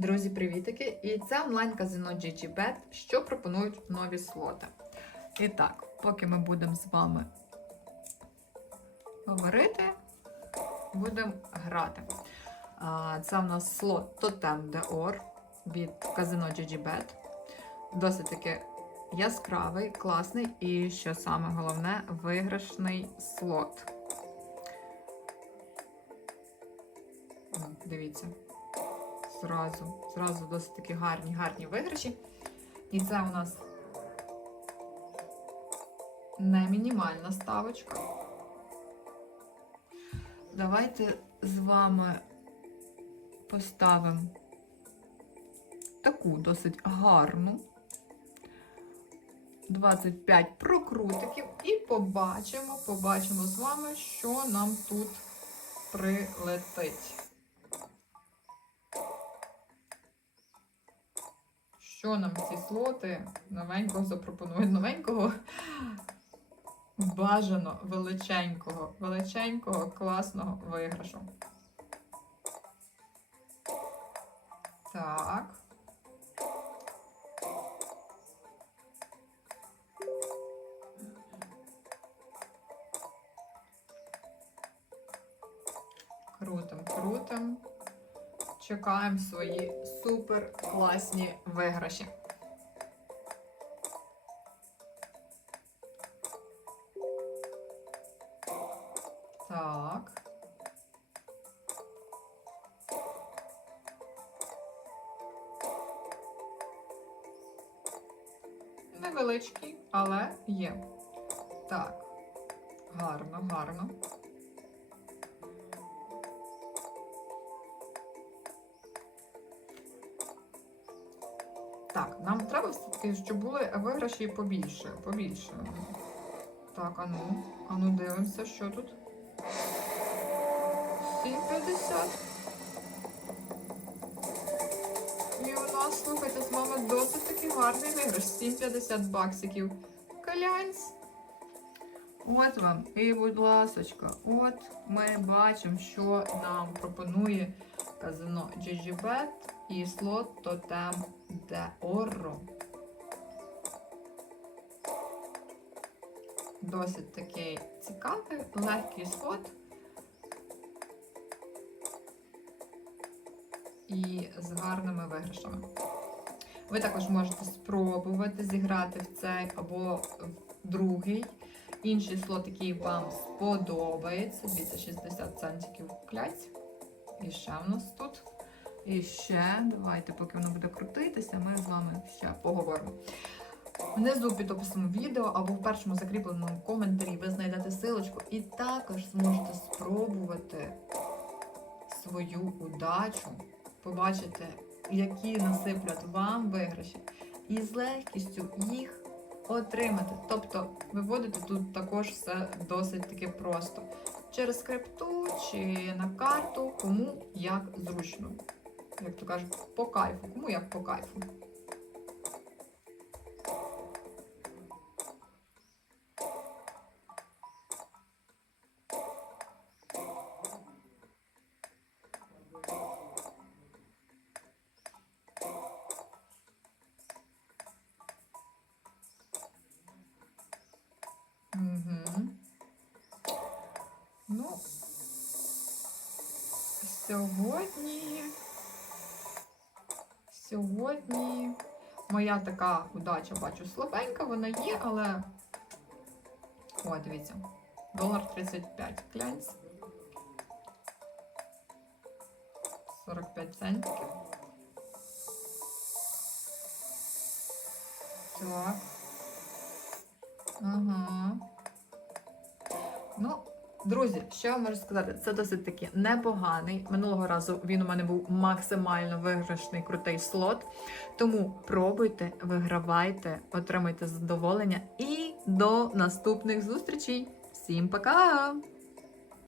Друзі, привітики! І це онлайн-казино GGBet, що пропонують нові слоти. І так, поки ми будемо з вами говорити, будемо грати. Це у нас слот Totem de Or від казино GGBet. Досить таки яскравий, класний і, що саме головне, виграшний слот. Дивіться. Зразу, зразу досить такі гарні, гарні виграші. І це у нас не мінімальна ставочка. Давайте з вами поставимо таку досить гарну. 25 прокрутиків і побачимо, побачимо з вами, що нам тут прилетить. Що нам ці слоти новенького запропонують? Новенького бажано величенького, величенького, класного виграшу. Так. Крутим, крутим. Чекаємо свої супер класні виграші. Так. Невеличкий, але є. Так. Гарно, гарно. Так, нам треба все-таки, щоб були виграші побільше. побільше. Так, ану, ану дивимося, що тут. 7,50. І у нас, слухайте, з вами досить такий гарний виграш. 7,50 баксиків. Калянсь. От вам. І, будь ласочка, от ми бачимо, що нам пропонує казино GGBet слот Totem de Oro. Досить такий цікавий, легкий слот. І з гарними виграшами. Ви також можете спробувати зіграти в цей або в другий. Інший слот, який вам сподобається. Дивіться, 60 центиків кляць. І ще в нас тут. І ще, давайте, поки воно буде крутитися, ми з вами ще поговоримо. Внизу під описом відео або в першому закріпленому коментарі ви знайдете силочку і також зможете спробувати свою удачу, побачити, які насиплять вам виграші, і з легкістю їх отримати. Тобто виводити тут також все досить таки просто. Через скрипту чи на карту, кому як зручно. Як то кажуть, по кайфу, кому як по кайфу. Ну, сьогодні. Сьогодні моя така удача, бачу, слабенька, вона є, але. О, дивіться. Долар 35 клянць. 45 центиків. Так. Ага. Ну, друзі, що я можу сказати? Це досить таки непоганий. Минулого разу він у мене був максимально виграшний крутий слот. Тому пробуйте, вигравайте, отримайте задоволення і до наступних зустрічей. Всім пока!